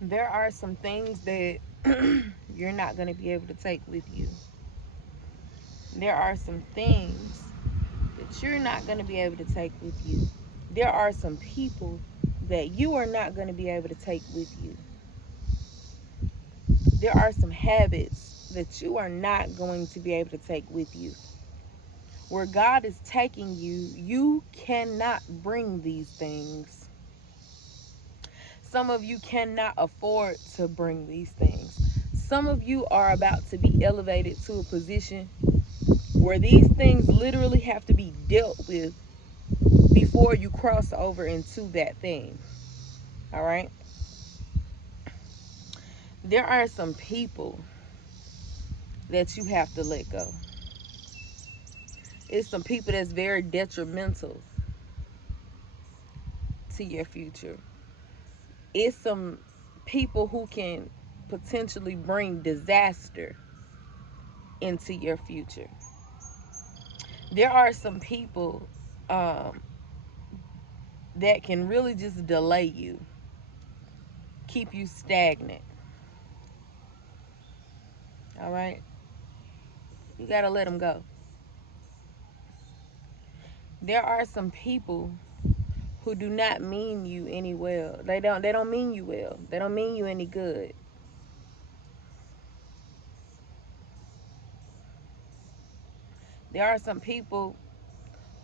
There are some things that you're not going to be able to take with you. There are some things that you're not going to be able to take with you. There are some people that you are not going to be able to take with you. There are some habits that you are not going to be able to take with you. Where God is taking you, you cannot bring these things. Some of you cannot afford to bring these things. Some of you are about to be elevated to a position where these things literally have to be dealt with before you cross over into that thing. All right? There are some people that you have to let go. It's some people that's very detrimental to your future. It's some people who can potentially bring disaster into your future. There are some people um, that can really just delay you, keep you stagnant. All right? You got to let them go. There are some people who do not mean you any well. They don't mean you well. They don't mean you any good. There are some people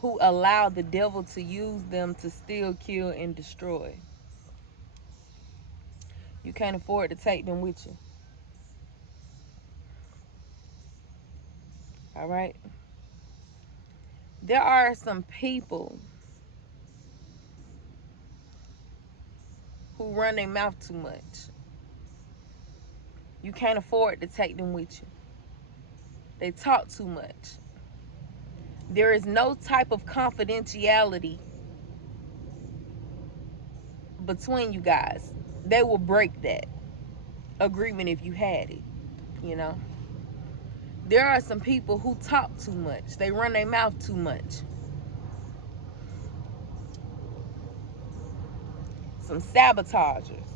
who allow the devil to use them to steal, kill, and destroy. You can't afford to take them with you. All right? There are some people who run their mouth too much. You can't afford to take them with you. They talk too much. There is no type of confidentiality between you guys. They will break that agreement if you had it, you know. There are some people who talk too much. They run their mouth too much. Some sabotagers,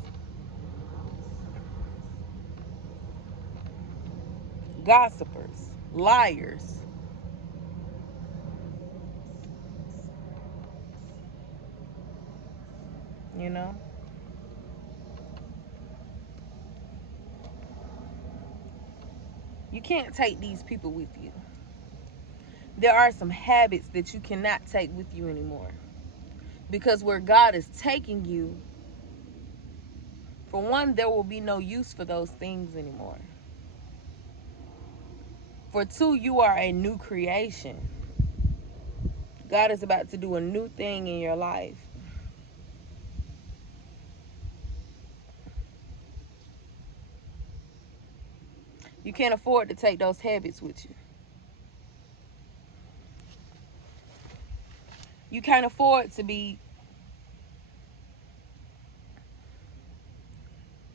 gossipers, liars. You know, you can't take these people with you. There are some habits that you cannot take with you anymore. Because where God is taking you, for one, there will be no use for those things anymore. For two, you are a new creation. God is about to do a new thing in your life. You can't afford to take those habits with you. You can't afford to be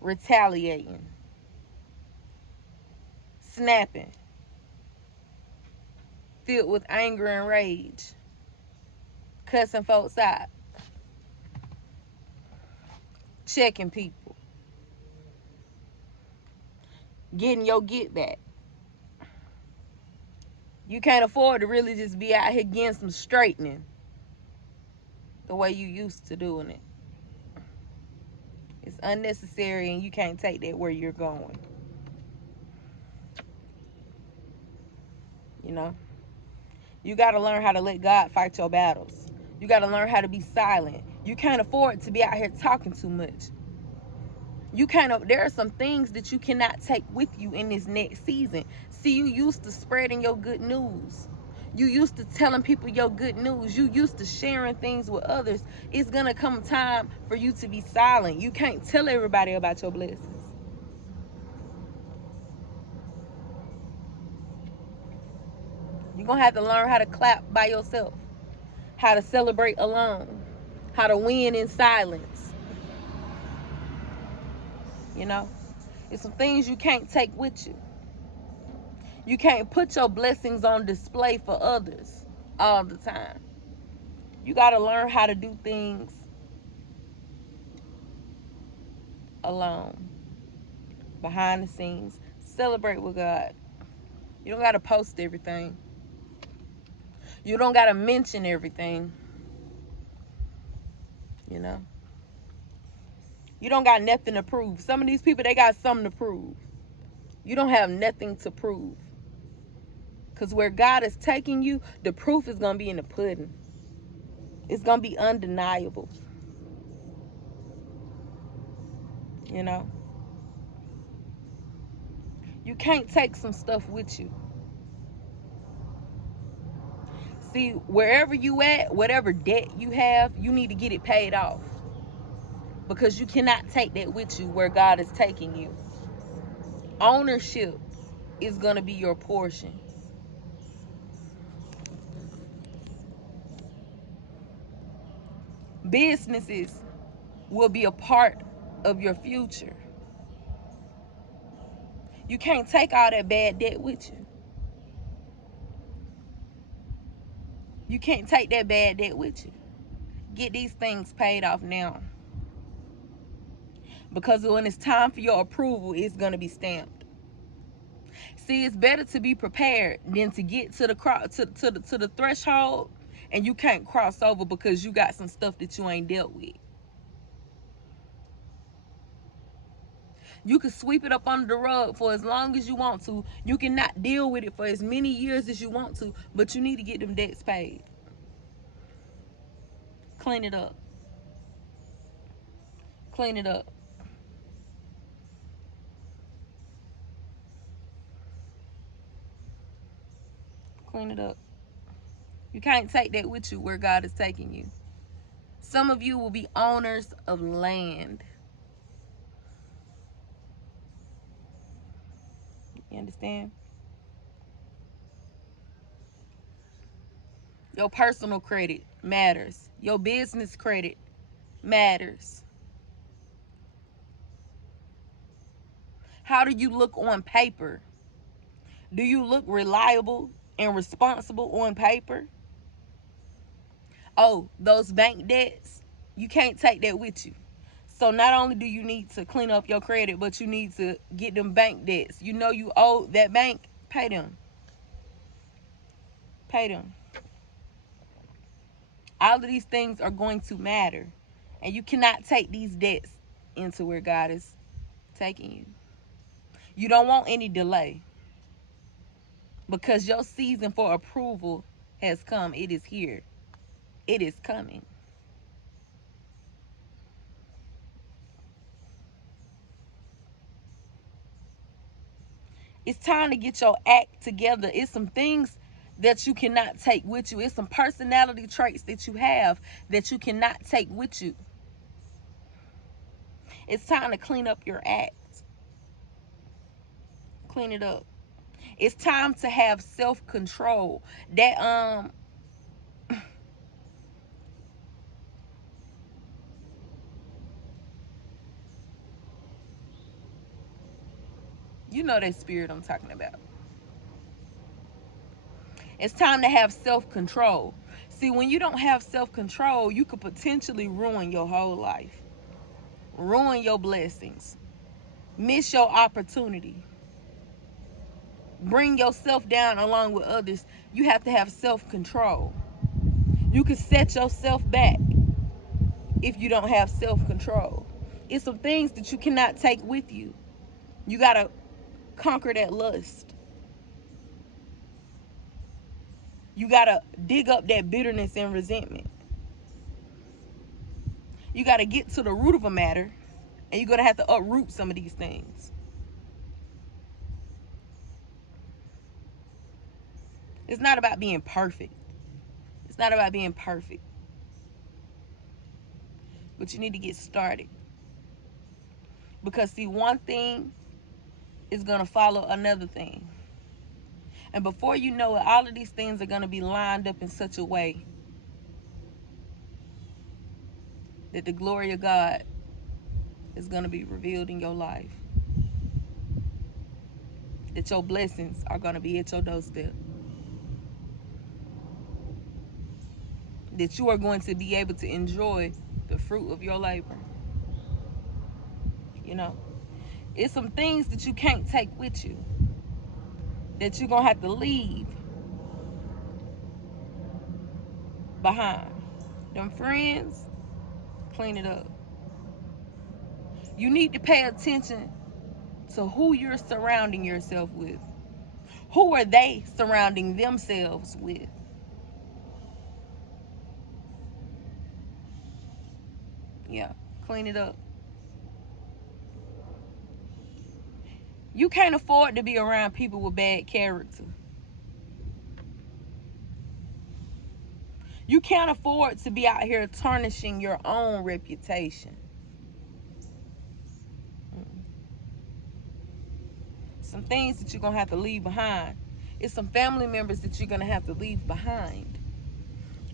retaliating, snapping, filled with anger and rage, cussing folks out, checking people, getting your get back. You can't afford to really just be out here getting some straightening the way you used to doing it. It's unnecessary and you can't take that where you're going. You know? You got to learn how to let God fight your battles. You got to learn how to be silent. You can't afford to be out here talking too much. There are some things that you cannot take with you in this next season. See, you used to spreading your good news. You used to telling people your good news. You used to sharing things with others. It's going to come time for you to be silent. You can't tell everybody about your blessings. You're going to have to learn how to clap by yourself, how to celebrate alone, how to win in silence. You know, it's some things you can't take with you. You can't put your blessings on display for others all the time. You got to learn how to do things alone, behind the scenes. Celebrate with God. You don't got to post everything. You don't got to mention everything. You know? You don't got nothing to prove. Some of these people, they got something to prove. You don't have nothing to prove. Because where God is taking you, the proof is going to be in the pudding. It's going to be undeniable. You know? You can't take some stuff with you. See, wherever you at, whatever debt you have, you need to get it paid off. Because you cannot take that with you where God is taking you. Ownership is going to be your portion. Businesses will be a part of your future. You can't take all that bad debt with you. You can't take that bad debt with you. Get these things paid off now. Because when it's time for your approval, it's going to be stamped. See, it's better to be prepared than to get to the threshold and you can't cross over because you got some stuff that you ain't dealt with. You can sweep it up under the rug for as long as you want to. You cannot deal with it for as many years as you want to, but you need to get them debts paid. Clean it up. Clean it up. Clean it up. You can't take that with you where God is taking you. Some of you will be owners of land. You understand? Your personal credit matters. Your business credit matters. How do you look on paper? Do you look reliable and responsible on paper? Oh, those bank debts, you can't take that with you. So not only do you need to clean up your credit, but you need to get them bank debts. You know you owe that bank, pay them. Pay them. All of these things are going to matter. And you cannot take these debts into where God is taking you. You don't want any delay. Because your season for approval has come. It is here. It is coming. It's time to get your act together. It's some things that you cannot take with you. It's some personality traits that you have that you cannot take with you. It's time to clean up your act. Clean it up. It's time to have self-control. That you know that spirit I'm talking about. It's time to have self-control. See, when you don't have self-control, you could potentially ruin your whole life. Ruin your blessings. Miss your opportunity. Bring yourself down along with others. You have to have self-control. You can set yourself back if you don't have self-control. It's some things that you cannot take with you. You got to conquer that lust. You got to dig up that bitterness and resentment. You got to get to the root of a matter, and you're going to have to uproot some of these things. It's not about being perfect. It's not about being perfect. But you need to get started. Because, see, one thing is going to follow another thing. And before you know it, all of these things are going to be lined up in such a way that the glory of God is going to be revealed in your life. That your blessings are going to be at your doorstep. That you are going to be able to enjoy the fruit of your labor. You know, it's some things that you can't take with you, that you're going to have to leave behind. Them friends, clean it up. You need to pay attention to who you're surrounding yourself with. Who are they surrounding themselves with? Yeah, clean it up. You can't afford to be around people with bad character. You can't afford to be out here tarnishing your own reputation. Some things that you're going to have to leave behind. It's some family members that you're going to have to leave behind.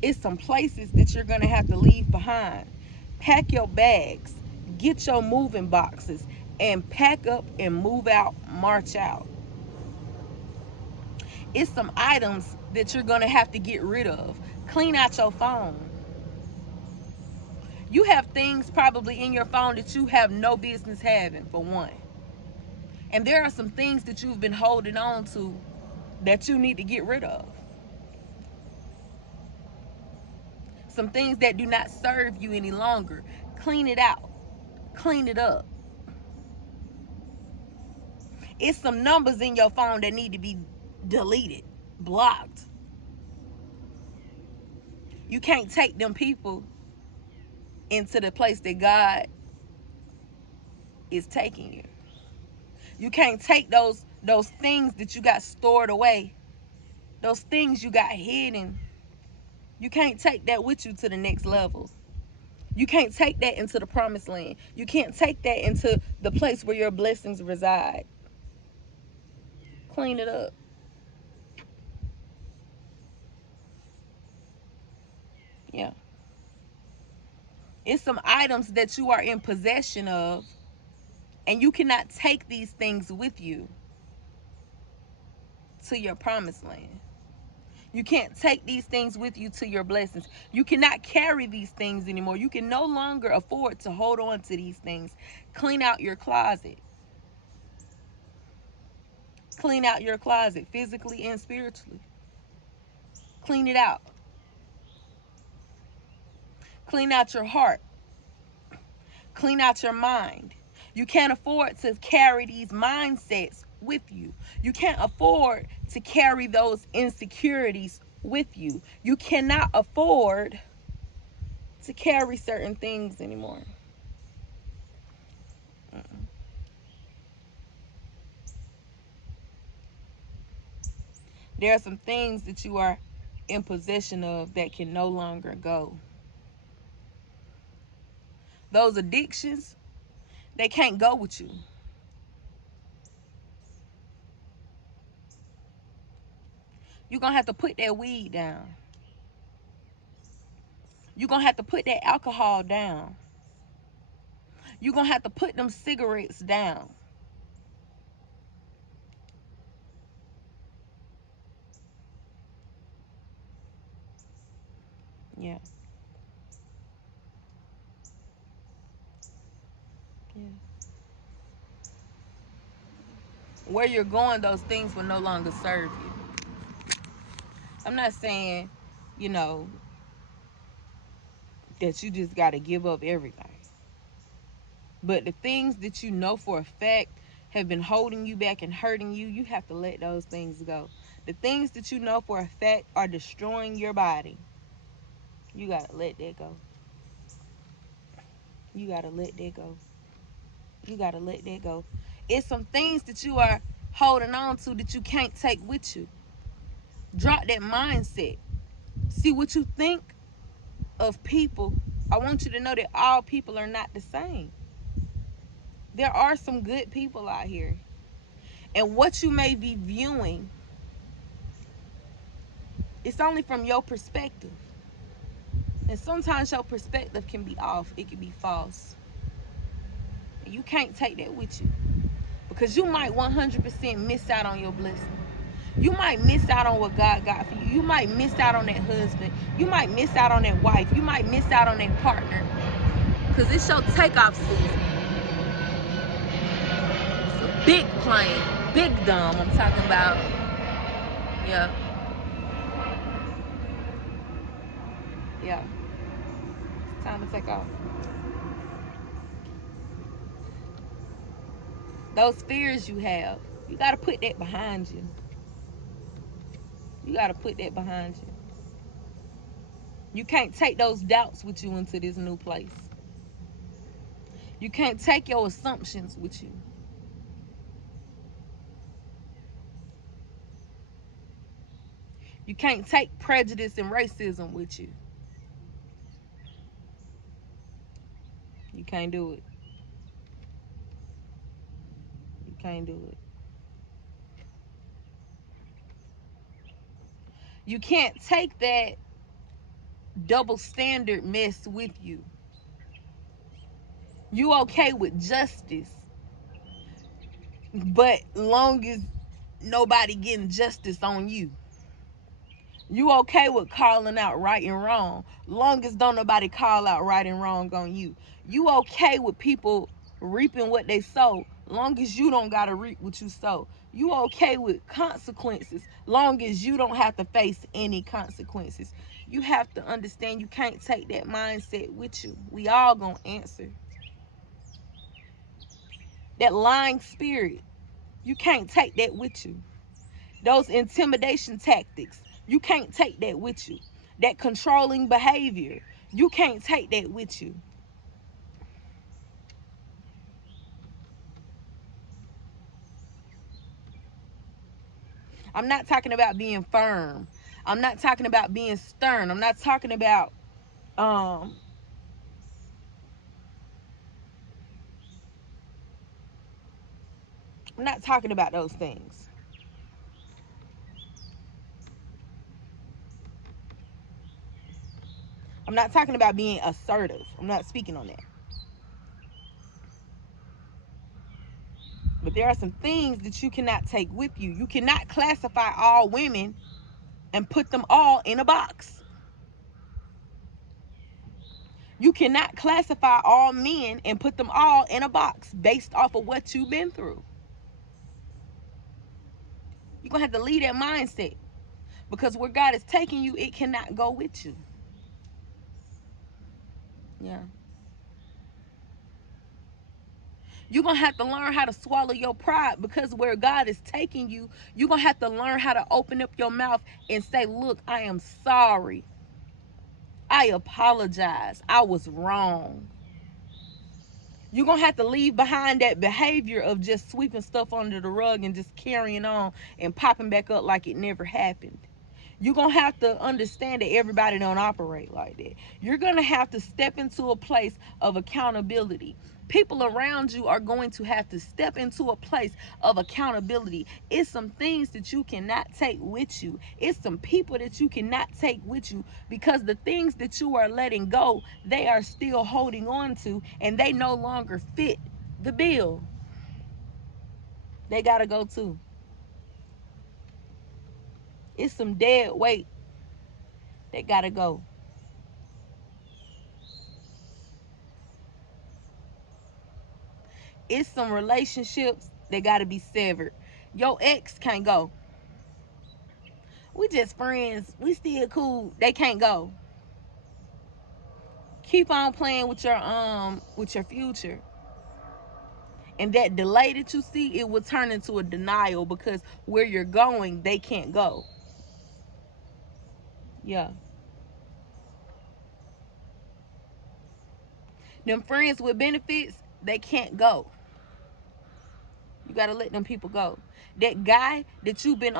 It's some places that you're going to have to leave behind. Pack your bags. Get your moving boxes. And pack up and move out. March out. It's some items that you're going to have to get rid of. Clean out your phone. You have things probably in your phone that you have no business having, for one. And there are some things that you've been holding on to that you need to get rid of. Some things that do not serve you any longer. Clean it out. Clean it up. It's some numbers in your phone that need to be deleted, blocked. You can't take them people into the place that God is taking you. You can't take those things that you got stored away, those things you got hidden. You can't take that with you to the next level. You can't take that into the promised land. You can't take that into the place where your blessings reside. Clean it up. Yeah. It's some items that you are in possession of, and you cannot take these things with you to your promised land. You can't take these things with you to your blessings. You cannot carry these things anymore. You can no longer afford to hold on to these things. Clean out your closet. Clean out your closet, physically and spiritually. Clean it out. Clean out your heart. Clean out your mind. You can't afford to carry these mindsets with you. You can't afford to carry those insecurities with you. You cannot afford to carry certain things anymore. There are some things that you are in possession of that can no longer go. Those addictions, they can't go with you. You're going to have to put that weed down. You're going to have to put that alcohol down. You're going to have to put them cigarettes down. Yeah. Yeah. Where you're going, those things will no longer serve you. I'm not saying, you know, that you just got to give up everything. But the things that you know for a fact have been holding you back and hurting you, you have to let those things go. The things that you know for a fact are destroying your body, you got to let that go. You got to let that go. You got to let that go. It's some things that you are holding on to that you can't take with you. Drop that mindset. See, what you think of people, I want you to know that all people are not the same. There are some good people out here. And what you may be viewing, it's only from your perspective. And sometimes your perspective can be off. It can be false. And you can't take that with you. Because you might 100% miss out on your blessing. You might miss out on what God got for you. You might miss out on that husband. You might miss out on that wife. You might miss out on that partner. Because it's your takeoff season. big plane, big dumb. I'm talking about, yeah. Yeah. It's time to take off. Those fears you have, you got to put that behind you. You got to put that behind you. You can't take those doubts with you into this new place. You can't take your assumptions with you. You can't take prejudice and racism with you. You can't do it. You can't do it. You can't take that double standard mess with you. You okay with justice, but long as nobody getting justice on you. You okay with calling out right and wrong, long as don't nobody call out right and wrong on you. You okay with people reaping what they sow, long as you don't gotta reap what you sow. You okay with consequences, long as you don't have to face any consequences. You have to understand you can't take that mindset with you. We all gonna answer. That lying spirit, you can't take that with you. Those intimidation tactics, you can't take that with you. That controlling behavior, you can't take that with you. I'm not talking about being firm. I'm not talking about being stern. I'm not talking about um I'm not talking about those things. I'm not talking about being assertive. I'm not speaking on that. But there are some things that you cannot take with you. You cannot classify all women and put them all in a box. You cannot classify all men and put them all in a box based off of what you've been through. You're going to have to leave that mindset, because where God is taking you, it cannot go with you. Yeah. You're going to have to learn how to swallow your pride, because where God is taking you, you're going to have to learn how to open up your mouth and say, look, I am sorry. I apologize. I was wrong. You're going to have to leave behind that behavior of just sweeping stuff under the rug and just carrying on and popping back up like it never happened. You're going to have to understand that everybody don't operate like that. You're going to have to step into a place of accountability. People around you are going to have to step into a place of accountability. It's some things that you cannot take with you. It's some people that you cannot take with you, because the things that you are letting go, they are still holding on to, and they no longer fit the bill. They got to go too. It's some dead weight that got to go. It's some relationships that got to be severed. Your ex can't go. We just friends. We still cool. They can't go. Keep on playing with your future. And that delay that you see, it will turn into a denial, because where you're going, they can't go. Yeah. Them friends with benefits, they can't go. You gotta let them people go. That guy that you've been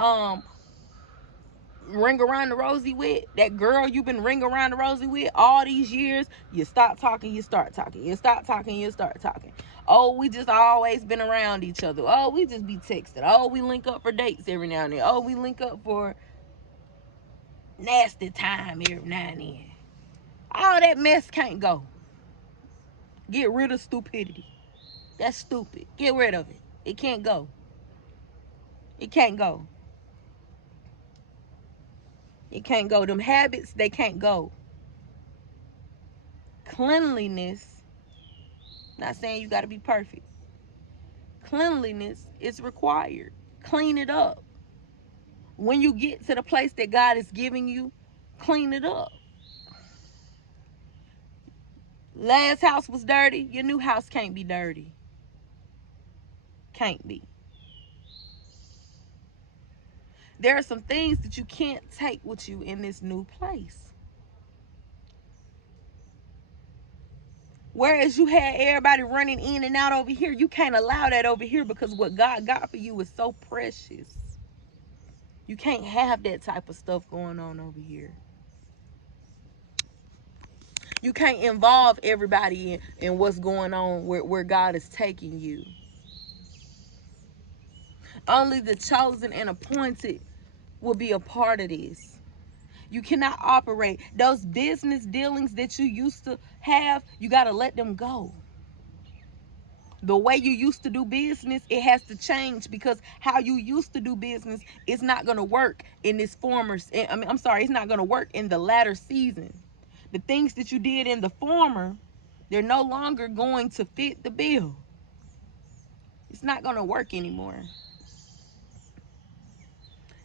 ring around the rosy with, that girl you've been ring around the rosy with all these years, you stop talking, you start talking. You stop talking, you start talking. Oh, we just always been around each other. Oh, we just be texting. Oh, we link up for dates every now and then. Oh, we link up for nasty time every now and then. All that mess can't go. Get rid of stupidity. That's stupid. Get rid of it. It can't go. It can't go. It can't go. Them habits, they can't go. Cleanliness, not saying you got to be perfect. Cleanliness is required. Clean it up. When you get to the place that God is giving you, clean it up. Last house was dirty. Your new house can't be dirty. Can't be. There are some things that you can't take with you in this new place. Whereas you had everybody running in and out over here, you can't allow that over here, because what God got for you is so precious. You can't have that type of stuff going on over here. You can't involve everybody in what's going on where God is taking you. Only the chosen and appointed will be a part of this. You cannot operate. Those business dealings that you used to have, you got to let them go. The way you used to do business, it has to change, because how you used to do business is not going to work in this it's not going to work in the latter season. The things that you did in the former, they're no longer going to fit the bill. It's not going to work anymore.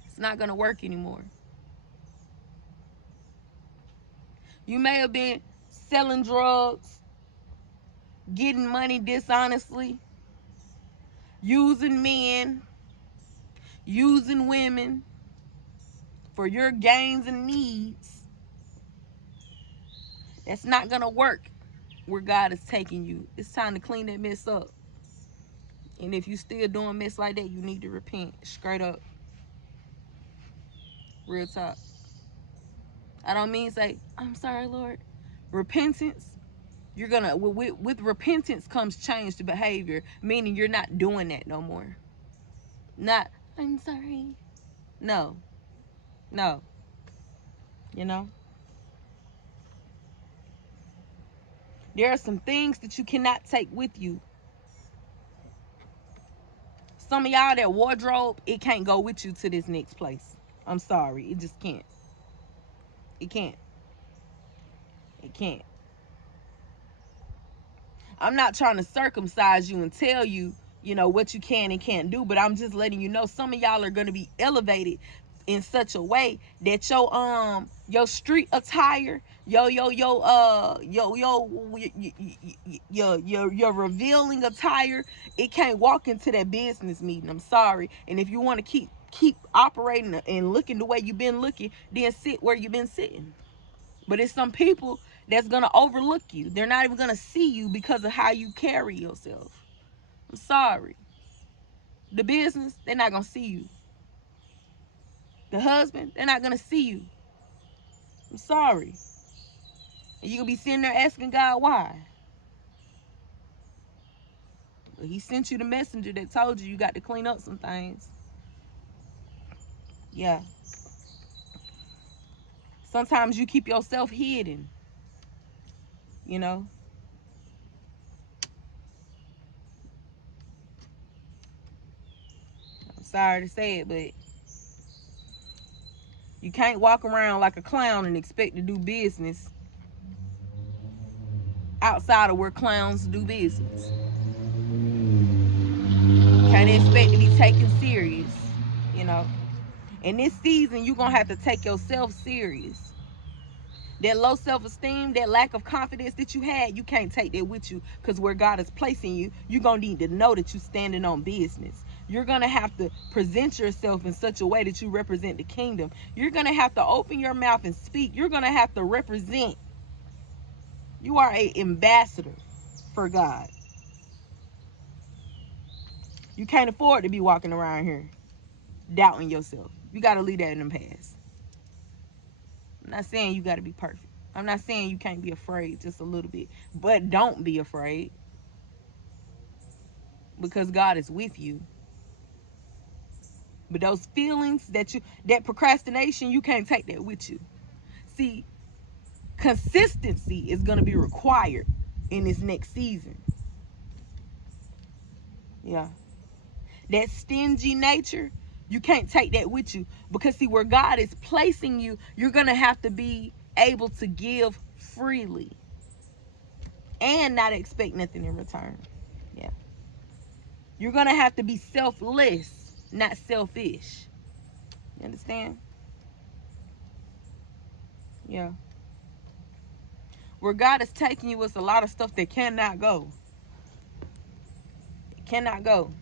It's not going to work anymore. You may have been selling drugs, getting money dishonestly, using men, using women for your gains and needs. That's not going to work where God is taking you. It's time to clean that mess up. And if you still doing mess like that, you need to repent. Straight up. Real talk. I don't mean say, I'm sorry, Lord. Repentance, you're going to, with repentance comes change to behavior, meaning you're not doing that no more. Not, I'm sorry. No. No. You know? There are some things that you cannot take with you. Some of y'all, that wardrobe, it can't go with you to this next place. I'm sorry. It just can't. It can't. It can't. I'm not trying to circumcise you and tell you, what you can and can't do, but I'm just letting you know some of y'all are going to be elevated in such a way that your street attire, your revealing attire, it can't walk into that business meeting. I'm sorry. And if you want to keep operating and looking the way you've been looking, then sit where you've been sitting. But it's some people that's going to overlook you. They're not even going to see you because of how you carry yourself. I'm sorry. The business, they're not going to see you. The husband, they're not going to see you. I'm sorry. And you're going to be sitting there asking God why. But he sent you the messenger that told you got to clean up some things. Yeah. Sometimes you keep yourself hidden. I'm sorry to say it, but you can't walk around like a clown and expect to do business outside of where clowns do business. Can't expect to be taken serious, In this season, you're going to have to take yourself serious. That low self-esteem, that lack of confidence that you had, you can't take that with you, because where God is placing you, you're going to need to know that you're standing on business. You're going to have to present yourself in such a way that you represent the kingdom. You're going to have to open your mouth and speak. You're going to have to represent. You are an ambassador for God. You can't afford to be walking around here doubting yourself. You got to leave that in the past. I'm not saying you got to be perfect. I'm not saying you can't be afraid just a little bit. But don't be afraid, because God is with you. But those feelings that procrastination, you can't take that with you. See, consistency is going to be required in this next season. Yeah. That stingy nature, you can't take that with you, because see, where God is placing you, you're going to have to be able to give freely and not expect nothing in return. Yeah. You're going to have to be selfless, not selfish. You understand? Yeah. Where God is taking you, it's a lot of stuff that cannot go. It cannot go.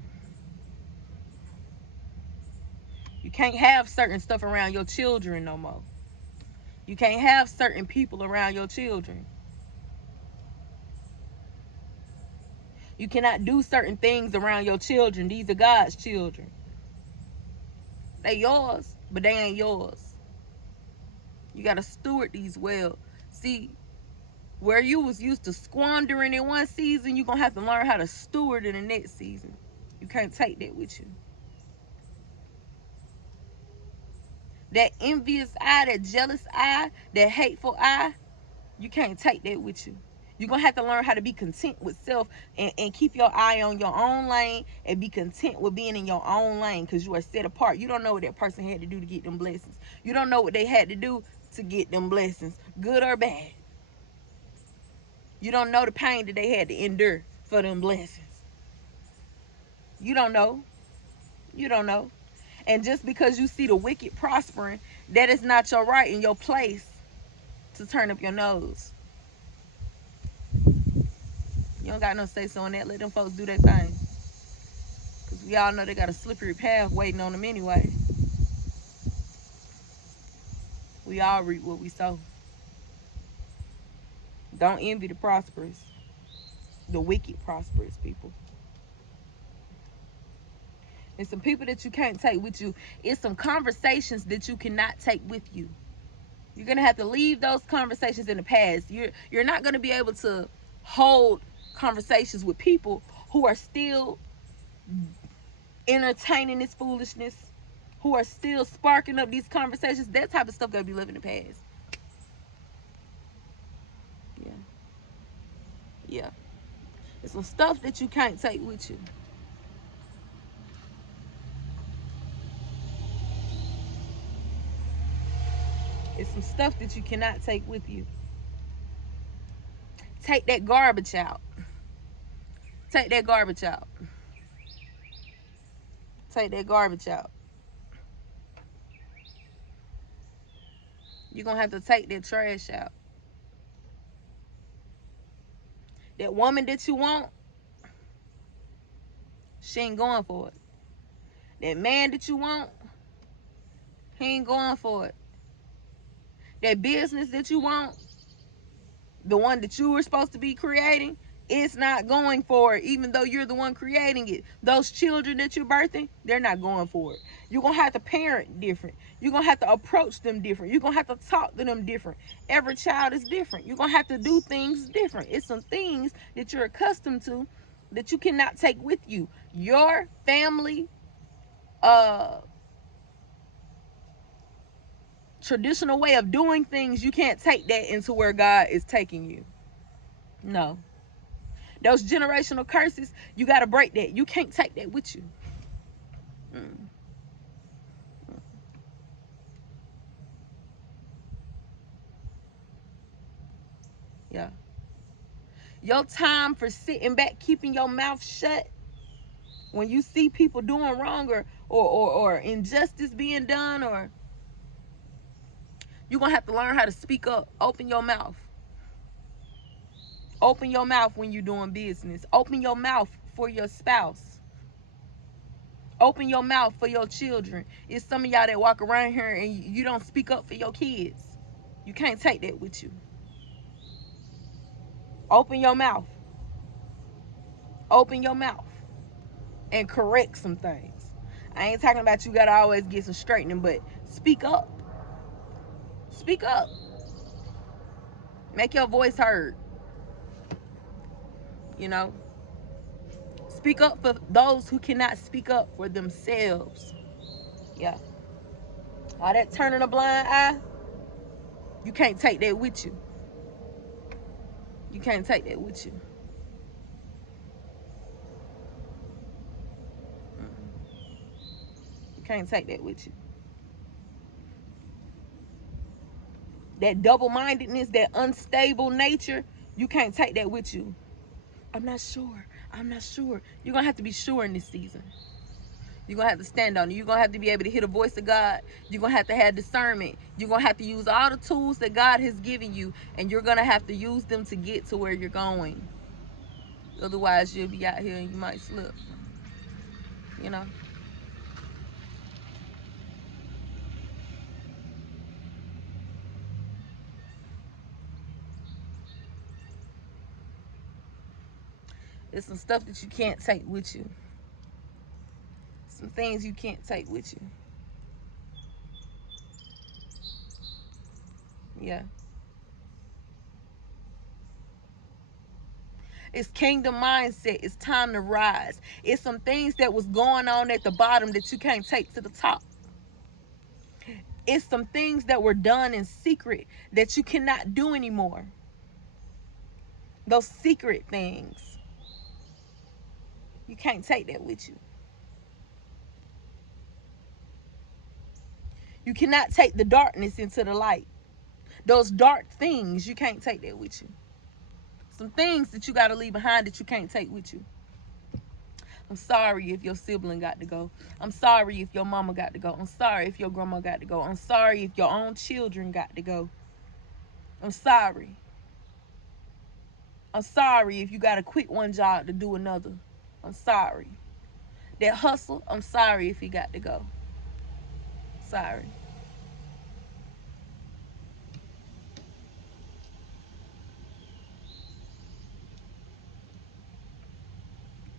You can't have certain stuff around your children no more. You can't have certain people around your children. You cannot do certain things around your children. These are God's children. They yours, but they ain't yours. You got to steward these well. See, where you was used to squandering in one season, you're going to have to learn how to steward in the next season. You can't take that with you. That envious eye, that jealous eye, that hateful eye, you can't take that with you. You're going to have to learn how to be content with self and keep your eye on your own lane and be content with being in your own lane because you are set apart. You don't know what that person had to do to get them blessings. You don't know what they had to do to get them blessings, good or bad. You don't know the pain that they had to endure for them blessings. You don't know. You don't know. And just because you see the wicked prospering, that is not your right and your place to turn up your nose. You don't got no say so on that. Let them folks do their thing. Because we all know they got a slippery path waiting on them anyway. We all reap what we sow. Don't envy the prosperous. The wicked prosperous people. It's some people that you can't take with you. It's some conversations that you cannot take with you. You're going to have to leave those conversations in the past. You're not going to be able to hold conversations with people who are still entertaining this foolishness, who are still sparking up these conversations. That type of stuff got to be living in the past. Yeah. Yeah. It's some stuff that you can't take with you. It's some stuff that you cannot take with you. Take that garbage out. Take that garbage out. Take that garbage out. You're going to have to take that trash out. That woman that you want, she ain't going for it. That man that you want, he ain't going for it. That business that you want, the one that you were supposed to be creating, it's not going for it, even though you're the one creating it. Those children that you're birthing, they're not going for it. You're going to have to parent different. You're going to have to approach them different. You're going to have to talk to them different. Every child is different. You're going to have to do things different. It's some things that you're accustomed to that you cannot take with you. Your family, traditional way of doing things, you can't take that into where God is taking you. No. Those generational curses, you got to break that. You can't take that with you. Yeah. Your time for sitting back, keeping your mouth shut when you see people doing wrong or injustice being done, or you're going to have to learn how to speak up. Open your mouth. Open your mouth when you're doing business. Open your mouth for your spouse. Open your mouth for your children. It's some of y'all that walk around here and you don't speak up for your kids. You can't take that with you. Open your mouth. Open your mouth and correct some things. I ain't talking about you gotta always get some straightening, but speak up. Speak up. Make your voice heard. You know, speak up for those who cannot speak up for themselves. Yeah. All that turning a blind eye, you can't take that with you. You can't take that with you. You can't take that with you. That double-mindedness, that unstable nature, you can't take that with you. I'm not sure. I'm not sure. You're going to have to be sure in this season. You're going to have to stand on it. You're going to have to be able to hear the voice of God. You're going to have discernment. You're going to have to use all the tools that God has given you, and you're going to have to use them to get to where you're going. Otherwise, you'll be out here and you might slip. You know? There's some stuff that you can't take with you. Some things you can't take with you. Yeah. It's kingdom mindset. It's time to rise. It's some things that was going on at the bottom that you can't take to the top. It's some things that were done in secret that you cannot do anymore. Those secret things. You can't take that with you. You cannot take the darkness into the light. Those dark things, you can't take that with you. Some things that you got to leave behind that you can't take with you. I'm sorry if your sibling got to go. I'm sorry if your mama got to go. I'm sorry if your grandma got to go. I'm sorry if your own children got to go. I'm sorry. I'm sorry if you got to quit one job to do another. I'm sorry. That hustle, I'm sorry if he got to go. Sorry.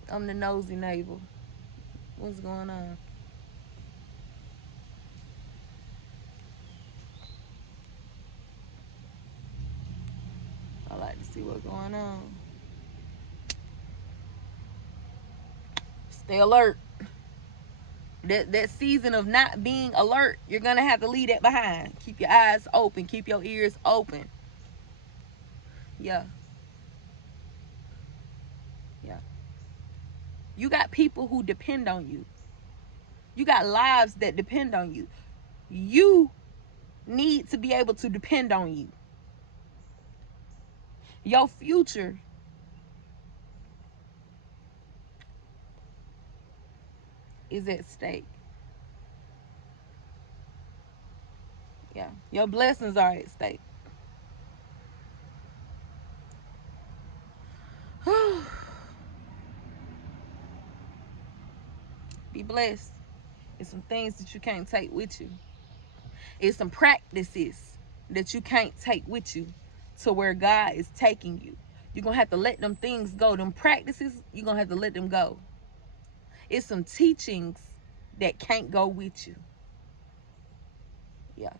I'm the nosy neighbor. What's going on? I like to see what's going on. Stay alert. That season of not being alert, you're gonna have to leave that behind. Keep your eyes open. Keep your ears open. Yeah. Yeah. You got people who depend on you. You got lives that depend on you. You need to be able to depend on you. Your future is at stake. Yeah. Your blessings are at stake. Be blessed. It's some things that you can't take with you. It's some practices that you can't take with you to where God is taking you. You're going to have to let them things go. Them practices, you're going to have to let them go. It's some teachings that can't go with you. Yeah.